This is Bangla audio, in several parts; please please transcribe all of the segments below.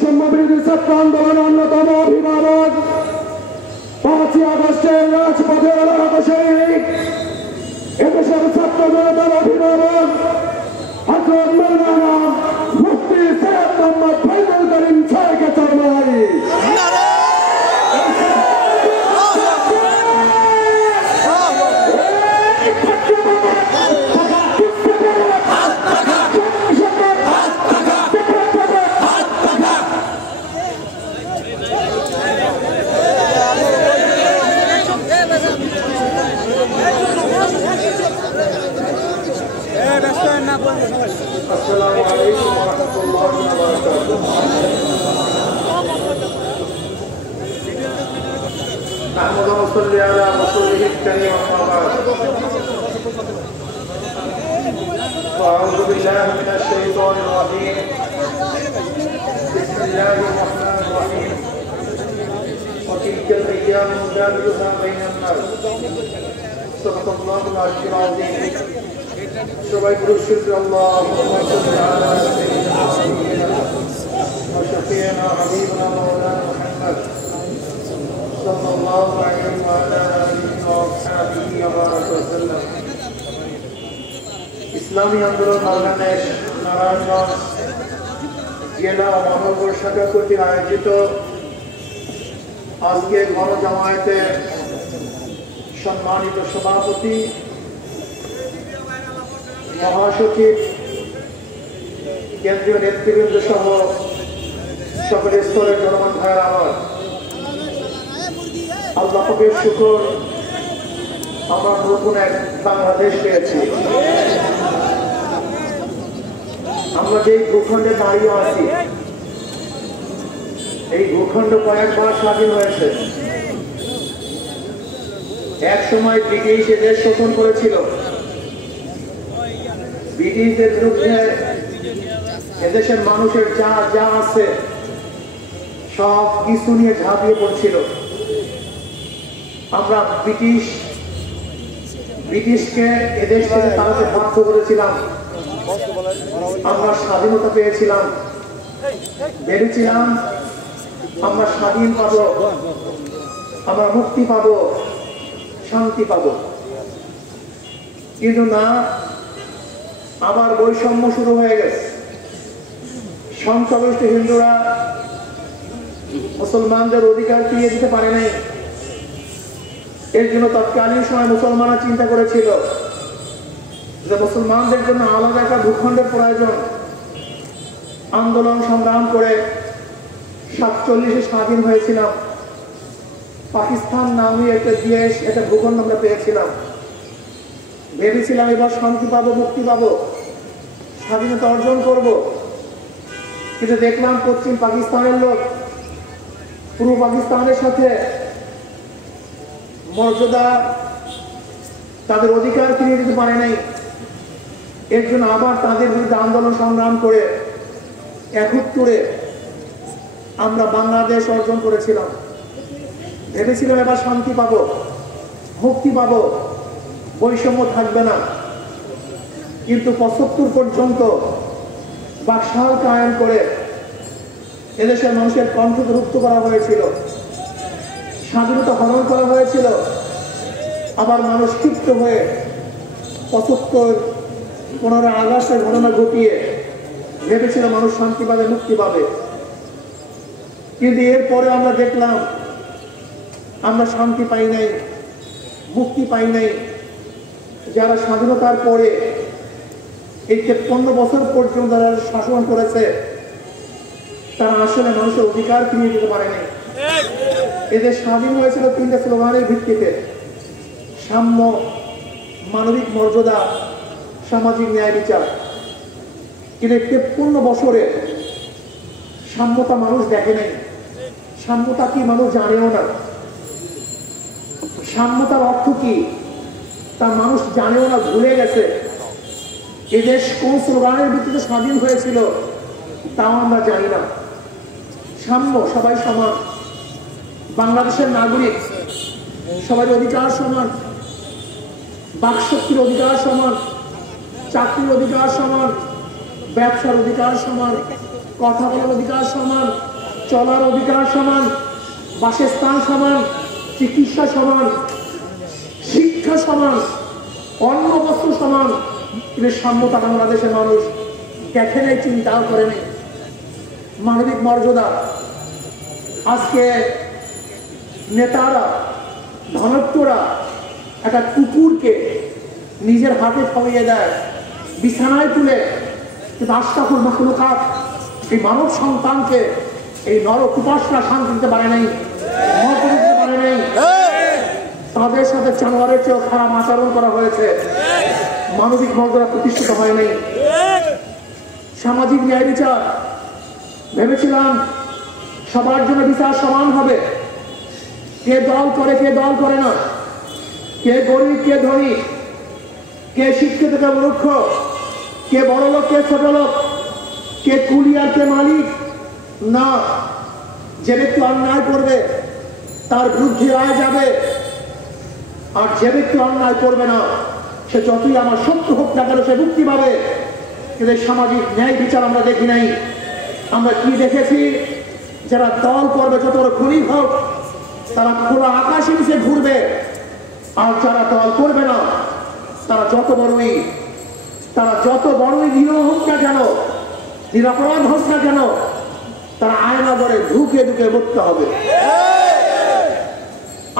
বৈষম্য বিরোধী ছাত্র আন্দোলনের অন্যতম অভিভাবক 5ই আগস্টের রাজপথে সৈনিক এদেশের ছাত্র জনতার অভিভাবক হযরত মাওলানা মুফতি সৈয়দ মোহাম্মদ ফয়জুল করিম সাহেবকে চরমাই السلام عليكم ورحمة الله وبركاته. نحمد ونصلي على رسوله الكريم أما بعد. وأعوذ بالله من الشيطان الرجيم. بسم الله الرحمن الرحيم. وتلك الأيام نداولها بين الناس. صدق الله العلي العظيم. সবাই পুরস্কৃত আল্লাহুম্মা সাল্লি আলা সাইয়্যিদিনা ওয়া শাফিঈনা হাবিবিনা মাওলানা মুহাম্মদ সাল্লাল্লাহু আলাইহি ওয়া আলা আলিহি ওয়া আসহাবিহি ওয়া বারাকা ওয়া সাল্লাম। ইসলামী আন্দোলন বাংলাদেশ নারায়ণগঞ্জ জেলা ও মহানগর শাখা কর্তৃক আয়োজিত আজকে গণজামায়াতের সম্মানিত সভাপতি মহাসচিব কেন্দ্রীয় নেতৃবৃন্দ সহ সকল স্তরের জনগণ ভাইয়ের আমার আল্লাহ পাকের শুকর আমরা নতুন এক বাংলাদেশ পেয়েছি। আমরা যেই ভূখণ্ডে দাঁড়িয়ে আছি এই ভূখণ্ড কয়েকবার স্বাধীন হয়েছে। এক সময় ব্রিটিশ এদেশ শোষণ করেছিল। ব্রিটিশদের বিরুদ্ধে এদেশের মানুষের যা যা আছে সব কিছু নিয়ে ঝাঁপিয়ে পড়ছিল। আমরা ব্রিটিশকে এদেশ থেকে তাড়াতে বাধ্য করেছিলাম। আমরা স্বাধীনতা পেয়েছিলাম, ভেবেছিলাম আমরা স্বাধীন পাব, আমরা মুক্তি পাব, শান্তি পাব, কিন্তু না, আবার বৈষম্য শুরু হয়ে গেছে। সংখ্যাগরিষ্ঠ হিন্দুরা মুসলমানদের অধিকার ফিরিয়ে দিতে পারে নাই। এর জন্য তৎকালীন সময় মুসলমানরা চিন্তা করেছিল যে মুসলমানদের জন্য আলাদা একটা ভূখণ্ডের প্রয়োজন। আন্দোলন সংগ্রাম করে 47-এ স্বাধীন হয়েছিলাম। পাকিস্তান নামে একটা দেশ, একটা ভূখণ্ড আমরা পেয়েছিলাম। ভেবেছিলাম এবার শান্তি পাবো, মুক্তি পাবো, স্বাধীনতা অর্জন করব। কিন্তু দেখলাম পশ্চিম পাকিস্তানের লোক পূর্ব পাকিস্তানের সাথে মর্যাদা, তাদের অধিকার ফিরিয়ে দিতে পারে নাই। এর জন্য আবার তাদের বিরুদ্ধে আন্দোলন সংগ্রাম করে 71-এ আমরা বাংলাদেশ অর্জন করেছিলাম। ভেবেছিলাম এবার শান্তি পাবো, মুক্তি পাবো, বৈষম্য থাকবে না। কিন্তু 75 পর্যন্ত বাকশাল কায়েম করে এদেশের মানুষের কণ্ঠকে রুদ্ধ করা হয়েছিল, স্বাধীনতা হরণ করা হয়েছিল। আবার মানুষ ক্ষিপ্ত হয়ে 75-15 আগস্টের ঘটনা ঘটিয়ে ভেবেছিল মানুষ শান্তি পাবে, মুক্তি পাবে। কিন্তু এরপরে আমরা দেখলাম আমরা শান্তি পাই নাই, মুক্তি পাই নাই। যারা স্বাধীনতার পরে এই 53 বছর পর্যন্ত যারা শাসন করেছে তারা আসলে মানুষের অধিকার ফিরিয়ে দিতে পারে নাই। এদের স্বাধীন হয়েছিল 3টা স্লোগানের ভিত্তিতে: সাম্য, মানবিক মর্যাদা, সামাজিক ন্যায় বিচার। কিন্তু 53 বছরে সাম্যতা মানুষ দেখে নাই। সাম্যতা কি মানুষ জানেও না। সাম্যতার অর্থ কি তা মানুষ জানেও না, ভুলে গেছে। এদেশ কোন স্লোগানের ভিত্তিতে স্বাধীন হয়েছিল তাও আমরা জানি না। সাম্য, সবাই সমান, বাংলাদেশের নাগরিক সবার অধিকার সমান, বাকশক্তির অধিকার সমান, চাকরির অধিকার সমান, ব্যবসার অধিকার সমান, কথা বলার অধিকার সমান, চলার অধিকার সমান, বাসস্থান সমান, চিকিৎসা সমান, শিক্ষা সমান, অন্ন বস্ত্র সমান, কিন্তু সাম্যতা বাংলাদেশের মানুষ দেখে নেই, চিন্তাও করে নেই। মানবিক মর্যাদা আজকে নেতারা, ধনত্বরা একটা কুকুরকে নিজের হাতে খাইয়ে দেয়, বিছানায় তুলে, কিন্তু আশরাফুল মাখলুকাত এই মানব সন্তানকে, এই নরকুপাসরা শান্তি দিতে পারে নাই, মর্যাদা দিতে পারে নাই। তাদের সাথে জানোয়ারের চেয়েও খারাপ আচরণ করা হয়েছে, মানবিক মর্যাদা প্রতিষ্ঠিত হয় নাই। সামাজিক ন্যায় বিচার ভেবেছিলাম সবার জন্য বিচার সমান হবে, কে দল করে কে দল করে না, কে গরিব কে ধনী, কে শিক্ষিত কে মূর্খ, কে বড় লোক কে ছোট লোক, কে কুলি আর কে মালিক। না, যে ব্যক্তি অন্যায় করবে তার বিরুদ্ধে রায় যাবে, আর যে ব্যক্তি অন্যায় করবে না সে যতই আমার শত্রু হোক না কেন সে মুক্তি পাবে। কিন্তু সামাজিক ন্যায় বিচার আমরা দেখি নাই। আমরা কি দেখেছি, যারা দল করবে যত বড় খুনি হোক তারা খোলা আকাশে নিচে ঘুরবে, আর যারা দল করবে না তারা যত বড়ই নিরীহ হোক না কেন, নিরপরাধ হোক না কেন, তারা আয়না ঘরে ঢুকে ঢুকে মরতে হবে।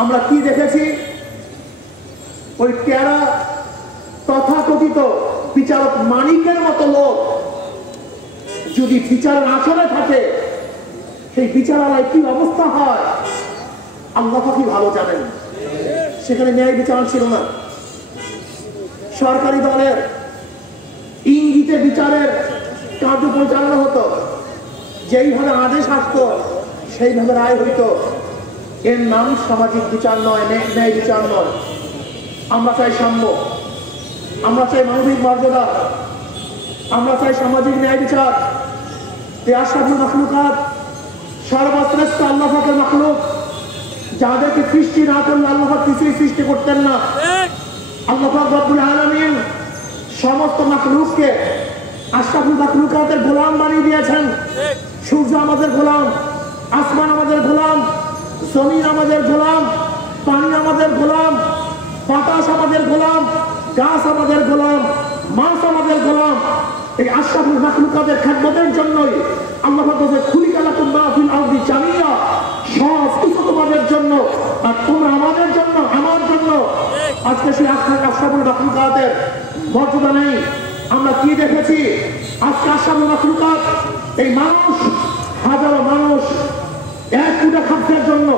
আমরা কি দেখেছি, ওই টেরা তথাকথিত বিচারক মানিকের মতো লোক যদি বিচারের আসরে থাকে, সেই বিচারালয় কি অবস্থা হয় আল্লাহ কি ভালো জানেন। সেখানে ন্যায় বিচার ছিল না, সরকারি দলের ইঙ্গিতে বিচারের কার্য পরিচালনা হতো, যেইভাবে আদেশ আসতো সেইভাবে রায় হইত। এর নাম সামাজিক বিচার নয়, ন্যায় বিচার নয়। আমরা চাই সাম্য, আমরা চাই মানবিক মর্যাদা, আমরা চাই সামাজিক ন্যায় বিচার। আশরাফুল মাখলুকাত সর্বশ্রেষ্ঠ আল্লাহ পাকের মাখলুক, যাদেরকে সৃষ্টি না করলে আল্লাহ পাক কিছুই সৃষ্টি করতেন না। আল্লাহ পাক রব্বুল আলামিন সমস্ত মাখলুককে আশরাফুল মাখলুকাতের গোলাম বানিয়ে দিয়েছেন। সূর্য আমাদের গোলাম, আসমান আমাদের গোলাম, জমিন আমাদের গোলাম, পানি আমাদের গোলাম, বাতাস আমাদের গোলাম, গাছ আমাদের গোলাম, মাছ আমাদের গোলাম। এই আশরাফুল মাখলুকাতের খেদমতের জন্যই আল্লাহ পাক বলেন খুলিকালাকুম মা ফিল আরদি জামিয়া, সব কিছু তোমাদের জন্য আর তোমরা আমাদের জন্য, আমার জন্য। আজকে সেই আশরাফুল মাখলুকাতের মর্যাদা নেই। আমরা কি দেখেছি, আজকে আশরাফুল মাখলুকাত এই মানুষ, হাজারো মানুষ এক ফুটা খাদ্যের জন্য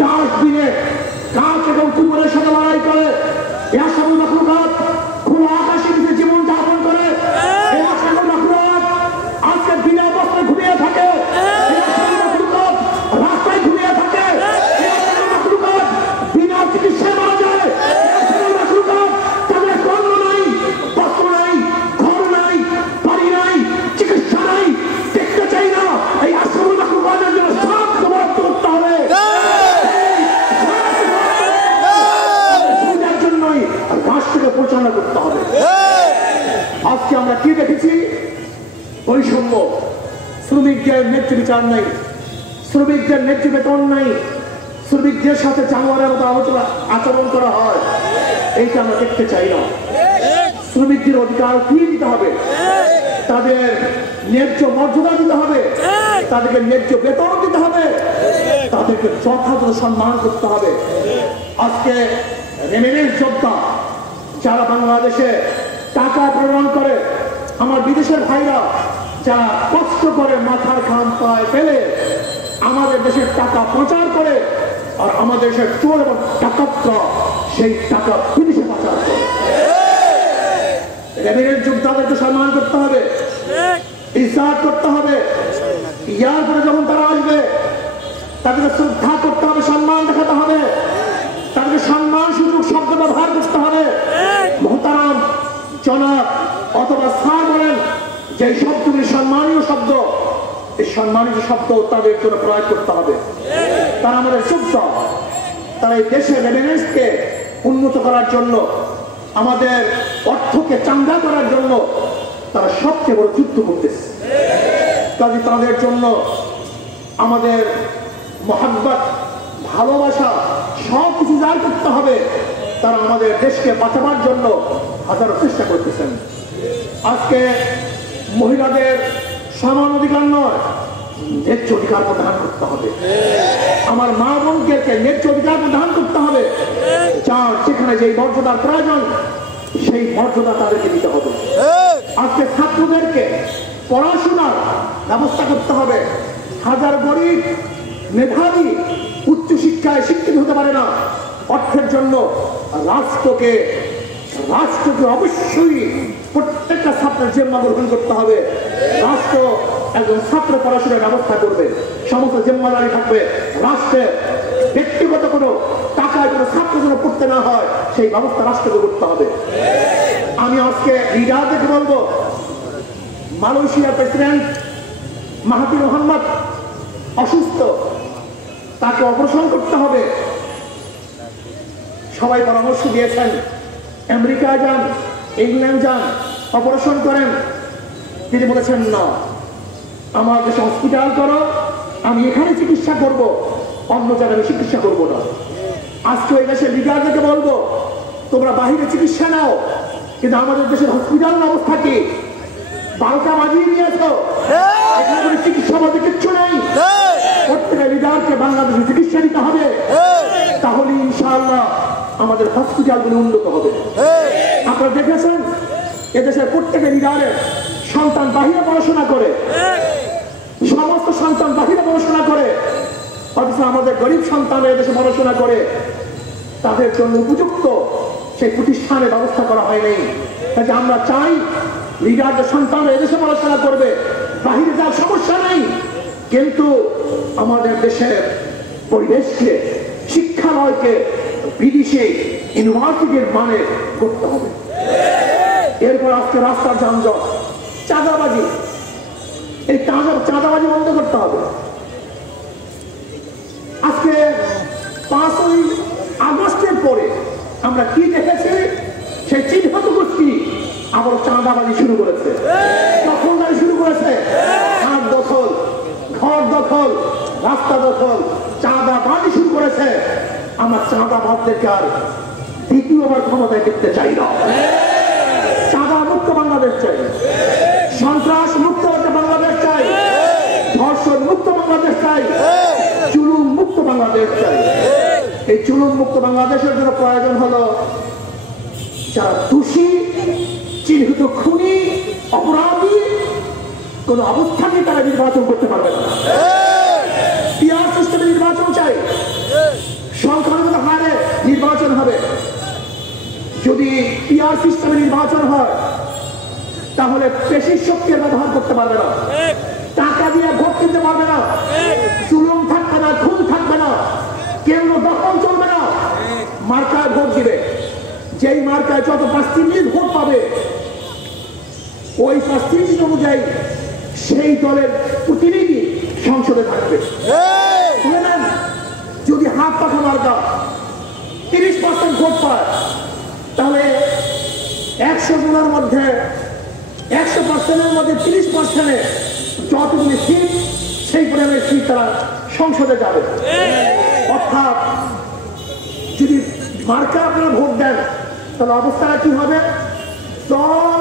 ডাস্টবিনে গাছ এবং কুকুরের সাথে লড়াই করে। আশরাফুল মাখলুকাত খোলা আকাশে নিচে জীবন যাপন করে। আশরাফুল মাখলুকাত আজকে বিনা বস্ত্রে ঘুমিয়ে থাকে, আশরাফুল মাখলুকাত রাস্তায় ঘুমিয়ে থাকে, আশরাফুল মাখলুকাত বিনা চিকিৎসায় মারা যায়, আশরাফুল মাখলুকাত তাদের কর্ম নাই, বস্ত্র নাই, ঘর নাই, বাড়ি নাই, চিকিৎসা নাই, দেখতে চাই না। এই আশরাফুল মাখলুকাতের জন্য সব সমাপ্ত করতে হবে। রাষ্ট্রকে পরিচালনা করতে হবে। আজকে আমরা কি দেখেছি, বৈষম্য, শ্রমিকদের ন্যায্য বিচার নাই, শ্রমিকদের ন্যায্য বেতন নাই, শ্রমিকদের সাথে জানোয়ারের মতো আচরণ করা হয়। এইটা আমরা দেখতে চাই না। শ্রমিকদের অধিকার ফিরিয়ে দিতে হবে, তাদের ন্যায্য মর্যাদা দিতে হবে, তাদেরকে ন্যায্য বেতন দিতে হবে, তাদেরকে যথাযথ সম্মান করতে হবে। আজকে রেমিটেন্স যোদ্ধা যারা বাংলাদেশে টাকা প্রেরণ করে, আমার বিদেশের ভাইরা যারা কষ্ট করে মাথার ঘাম পায় ফেলে আমাদের দেশের টাকা প্রচার করে, আর আমাদের দেশের চোর এবং ডাকাতরা সেই টাকা বিদেশে পাচার করে। রেমিটেন্স যোদ্ধাদেরকে সম্মান করতে হবে, ইজ্জত করতে হবে। ইয়ার পরে যখন তারা আসবে তাদেরকে শ্রদ্ধা করতে হবে, সম্মান দেখাতে হবে, তাদেরকে সম্মান সুযোগ শব্দ ব্যবহার করতে হবে। মোহতারাম জনাব অথবা স্যার বলেন, যে শব্দগুলি সম্মানীয় শব্দ, এই সম্মানিত শব্দ তাদের জন্য প্রয়োগ করতে হবে। তারা আমাদের যোদ্ধা, তারা এই দেশের রেমিটেন্সকে উন্নত করার জন্য, আমাদের অর্থকে চাঙ্গা করার জন্য তারা সবচেয়ে বড় যুদ্ধ করতেছে। কাজে তাদের জন্য আমাদের মহাব্বত, ভালোবাসা সব কিছু জারি করতে হবে। তারা আমাদের দেশকে বাঁচাবার জন্য হাজারো চেষ্টা করতেছেন। আজকে মহিলাদের সমান অধিকার নয়, ন্যায্য অধিকার প্রদান করতে হবে। আমার মা বোনকে ন্যায্য অধিকার প্রদান করতে হবে। যার যেখানে যেই মর্যাদার প্রয়োজন সেই মর্যাদা তাদেরকে দিতে হবে। আজকে ছাত্রদেরকে পড়াশোনার ব্যবস্থা করতে হবে। হাজার গরিব মেধাবী উচ্চশিক্ষায় শিক্ষিত হতে পারে না। অর্থের জন্য রাষ্ট্রকে অবশ্যই প্রত্যেকটা ছাত্রের জিম্মা গ্রহণ করতে হবে। রাষ্ট্র একজন ছাত্র পড়াশোনার ব্যবস্থা করবে, সমস্ত জিম্মাদারি থাকবে রাষ্ট্রের। ব্যক্তিগত কোনো টাকায় কোনো ছাত্র যেন পড়তে না হয় সেই ব্যবস্থা রাষ্ট্রকে করতে হবে। আমি আজকে লিডারদেরকে বলবো, মালয়েশিয়ার প্রেসিডেন্ট মাহাথির মোহাম্মদ অসুস্থ, তাকে অপারেশন করতে হবে। সবাই পরামর্শ দিয়েছেন আমেরিকা যান, ইংল্যান্ড যান, অপারেশন করেন। তিনি বলেছেন না, আমার দেশে হসপিটাল করো, আমি এখানে চিকিৎসা করব, অন্য জায়গায় চিকিৎসা করব না। আজকে ওই দেশের লিডারদেরকে বলবো, তোমরা বাহিরে চিকিৎসা নাও, কিন্তু আমাদের দেশের হসপিটালের অবস্থা কি? 12টা বাজিয়ে নিয়েছ, এখানে চিকিৎসা বলতে কিচ্ছু নেই। প্রত্যেকটা লিডারকে বাংলাদেশে চিকিৎসা দিতে হবে, তাহলে ইনশাআল্লাহ আমাদের হসপিটালগুলো উন্নত হবে। আপনারা দেখেছেন এদেশের প্রত্যেকটা লিডারের সন্তান বাহিরে পড়াশোনা করে, সমস্ত সন্তান বাহিরে পড়াশোনা করে, অথচ আমাদের গরিব সন্তান এদেশে পড়াশোনা করে, তাদের জন্য উপযুক্ত সেই প্রতিষ্ঠানের ব্যবস্থা করা হয়নি। তাই আমরা চাই লিডারদের সন্তান এদেশে পড়াশোনা করবে, বাহিরে যাওয়ার সমস্যা নেই, কিন্তু আমাদের দেশের পরিবেশকে, শিক্ষালয়কে বিদেশে ইউনিভার্সিটির মানে করতে হবে। এরপর আজকে রাস্তার যানজট, চাঁদাবাজি, এই চাঁদাবাজি বন্ধ করতে হবে। আজকে 5ই আগস্টের পরে আমরা কি দেখেছি? সেই চিহ্নিত গোষ্ঠী আবার চাঁদাবাজি শুরু করেছে, দখলদারি শুরু করেছে। হাট দখল, ঘর দখল, রাস্তা দখল, চাঁদাবাজি শুরু করেছে। আমরা চাঁদাবাজদেরকে আর দ্বিতীয়বার ক্ষমতায় দেখতে চাই না। চাঁদা মুক্ত বাংলাদেশ চাই, সন্ত্রাস মুক্ত বাংলাদেশ চাই, ধর্ষণ মুক্ত বাংলাদেশ চাই, জুলুম মুক্ত বাংলাদেশ চাই। এই জুলুম মুক্ত বাংলাদেশের জন্য প্রয়োজন হলো যারা দোষী, চিহ্নিত খুনি, অপরাধী, কোন অবস্থাকে তারা নির্বাচন করতে পারবে না। পিআর সিস্টেমে নির্বাচন চাই, সংখ্যালঘু হারে নির্বাচন হবে। যদি পিআর সিস্টেমে নির্বাচন হয় তাহলে পেশির শক্তির ব্যবহার করতে পারবে না, টাকা দিয়ে ভোট কিনতে পারবে না, জুলুম থাকবে না, খুন থাকবে না, কেন্দ্র দখল চলবে না। মার্কায় ভোট দিবে, যেই মার্কায় যত পার্সেন্টেজ ভোট পাবে ওই পার্সেন্টেজ অনুযায়ী সেই দলের প্রতিনিধি সংসদে থাকবে। যদি হাত পাখা মার্কা 30% ভোট পায় তাহলে 100 জনের মধ্যে 100%-এর মধ্যে 30%-এ যতগুলি সিট সেই পরিমাণের সিট তারা সংসদে যাবে। অর্থাৎ যদি মার্কা আপনারা ভোট দেন তাহলে অবস্থাটা কি হবে? দল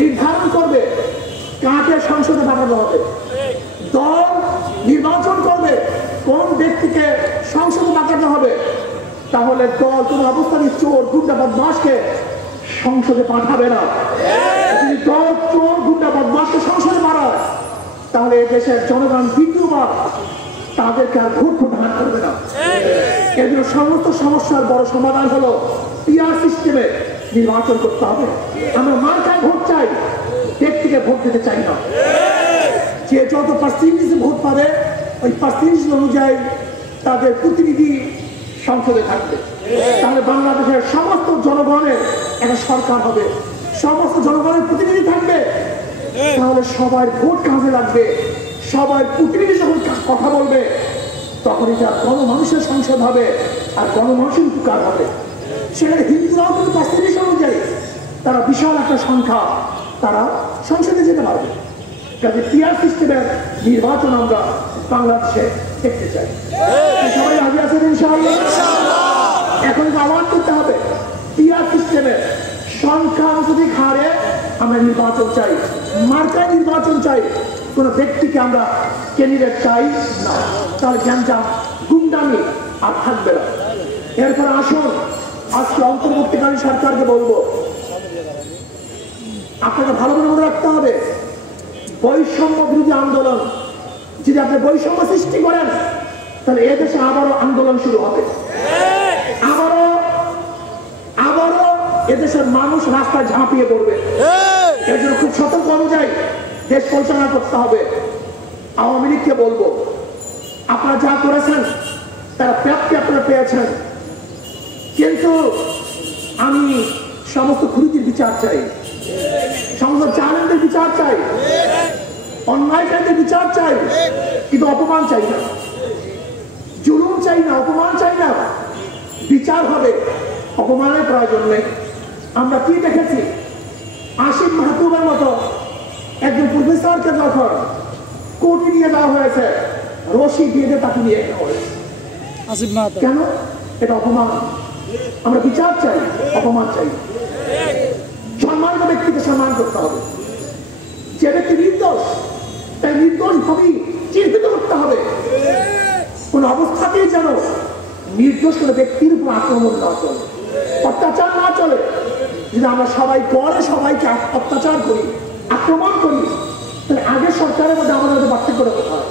নির্ধারণ করবে কাকে সংসদে পাঠানো হবে, দল নির্বাচন করবে কোন ব্যক্তিকে সংসদে পাঠাতে হবে। তাহলে দল কোন অবস্থায় চোর, গুন্ডা, বদমাশকে সংসদে পাঠাবে না। যদি দল চোর, গুন্ডা, বদমাশকে সংসদে পাঠায় তাহলে এই দেশের জনগণ দ্বিতীয়বার তাদেরকে আর ভোট প্রদান করবে না। এর জন্য সমস্ত সমস্যার বড় সমাধান হলো পিআর সিস্টেমে নির্বাচন করতে হবে। আমরা মার্কায় ভোট চাই, ব্যক্তিকে ভোট দিতে চাই না। যে যত পার্সেন্টেজ ভোট পাবে ওই পার্সেন্টেজ অনুযায়ী তাদের প্রতিনিধি সংসদে থাকবে। তাহলে বাংলাদেশের সমস্ত জনগণের একটা সরকার হবে, সমস্ত জনগণের প্রতিনিধি থাকবে। তাহলে সবার ভোট কাজে লাগবে, সবার প্রতিনিধি যখন কথা বলবে তখন এটা গণমানুষের সংসদ হবে আর গণমানুষের উপকার হবে। সেখানে হিন্দুরাও কিন্তু পার্সেন্টেজ অনুযায়ী তারা বিশাল একটা সংখ্যা তারা সংসদে যেতে পারবে। কাজে পিআর সিস্টেমের নির্বাচন আমরা বাংলাদেশে দেখতে চাই। সবাই রাজি আছেন ইনশাআল্লাহ? এখন আহ্বান করতে হবে পিয়ার সিস্টেমে সংখ্যানুপাতিক হারে আমরা নির্বাচন চাই, মার্কায় নির্বাচন চাই, কোন ব্যক্তিকে আমরা ক্যান্ডিডেট চাই না। তাহলে জ্ঞানটা গুন্ডামি আর থাকবে না। এরপর আসুন আজকে অন্তর্বর্তীকালীন সরকারকে বলবো, আপনাকে ভালো করে মনে রাখতে হবে বৈষম্য বিরোধী আন্দোলন, যদি আপনি বৈষম্য সৃষ্টি করেন তাহলে এদেশে আবারও আন্দোলন শুরু হবে, আবারও এদেশের মানুষ রাস্তায় ঝাঁপিয়ে পড়বে। এর জন্য খুব সতর্ক অনুযায়ী দেশ পরিচালনা করতে হবে। আওয়ামী লীগকে বলবো, আপনারা যা করেছেন তারা প্রাপ্তি আপনারা পেয়েছেন, কিন্তু আমি সমস্ত খুনিদের বিচার চাই, সমস্ত জালেমদের বিচার চাই, অন্যায়কারীদের বিচার চাই, কিন্তু অপমান চাই না, জুলুম চাই না, অপমান চাই না। বিচার হবে, অপমানের প্রয়োজন নেই। আমরা কি দেখেছি, আসিফ মাহবুবের মতো একজন প্রফেসরকে যখন কোর্টে নিয়ে যাওয়া হয়েছে, রশি দিয়ে তাকে নিয়ে যাওয়া হয়েছে। কেন? এটা অপমান। আমরা বিচার চাই, অপমান চাই। সম্মানিত ব্যক্তিকে সম্মান করতে হবে। যে ব্যক্তি নির্দোষ তাই নির্দোষ ভাবেই চিহ্নিত করতে হবে। কোন অবস্থাতেই যেন নির্দোষ কোনো ব্যক্তির উপর আক্রমণ না চলে, অত্যাচার না চলে। যদি আমরা সবাই পরে সবাইকে অত্যাচার করি, আক্রমণ করি, তাহলে আগের সরকারের মধ্যে আমাদের পার্থক্য করতে হয়।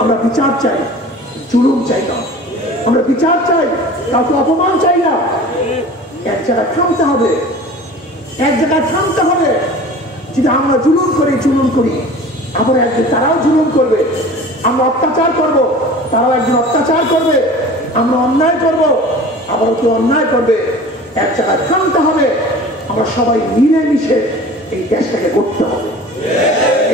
আমরা বিচার চাই, জুলুম চাই না। আমরা বিচার চাই, কাউকে অপমান চাই না। এক জায়গায় থামতে হবে, এক জায়গায় থামতে হবে। যদি আমরা জুলুম করি, আবার একদিন তারাও জুলুম করবে। আমরা অত্যাচার করব, তারাও একদিন অত্যাচার করবে। আমরা অন্যায় করব, আবারও কেউ অন্যায় করবে। এক জায়গায় থামতে হবে। আমরা সবাই মিলেমিশে এই দেশটাকে করতে হবে,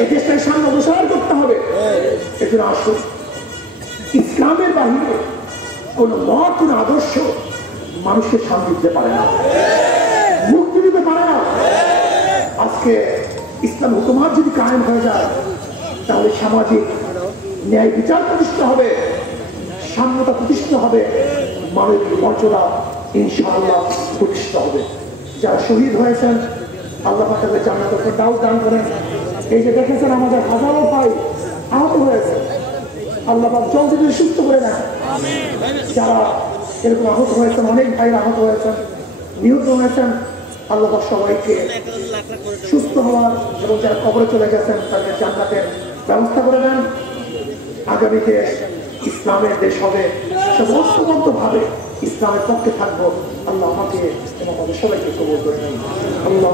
এই দেশটাকে সামনে অগ্রসর করতে হবে। এজন্য আসুন, ইসলামের বাহিরে কোন মত, কোন আদর্শ মানুষকে শান্তি দিতে পারে না, মুক্তি দিতে পারে না। আজকে ইসলাম হুকুমাত যদি কায়েম হয়ে যায়, তাহলে সামাজিক ন্যায় বিচার প্রতিষ্ঠা হবে, সাম্যতা প্রতিষ্ঠা হবে, মানবিক মর্যাদা ইনশাআল্লাহ প্রতিষ্ঠা হবে। যারা শহীদ হয়েছেন আল্লাহ পাক তাদের জান্নাতুল ফেরদাউস দান করেন। এই যে দেখেছেন আমাদের হাজারো ভাই আহত হয়েছে, আল্লাহ পাক জলদি সুস্থ করে নেন। যারা এরকম আহত হয়েছেন, অনেক ভাইরা আহত হয়েছেন, নিহত হয়েছেন, আল্লাহ পাক সবাইকে সুস্থ হওয়ার এবং যারা কবরে চলে গেছেন তাদের জান্নাতের ব্যবস্থা করে দেন। আগামীতে ইসলামের দেশ হবে, সমস্ত ভাবে ইসলামের পক্ষে থাকবো। আল্লাহ আমাকে এবং আমাদের সবাইকে কবুল করে নেন। আল্লাহ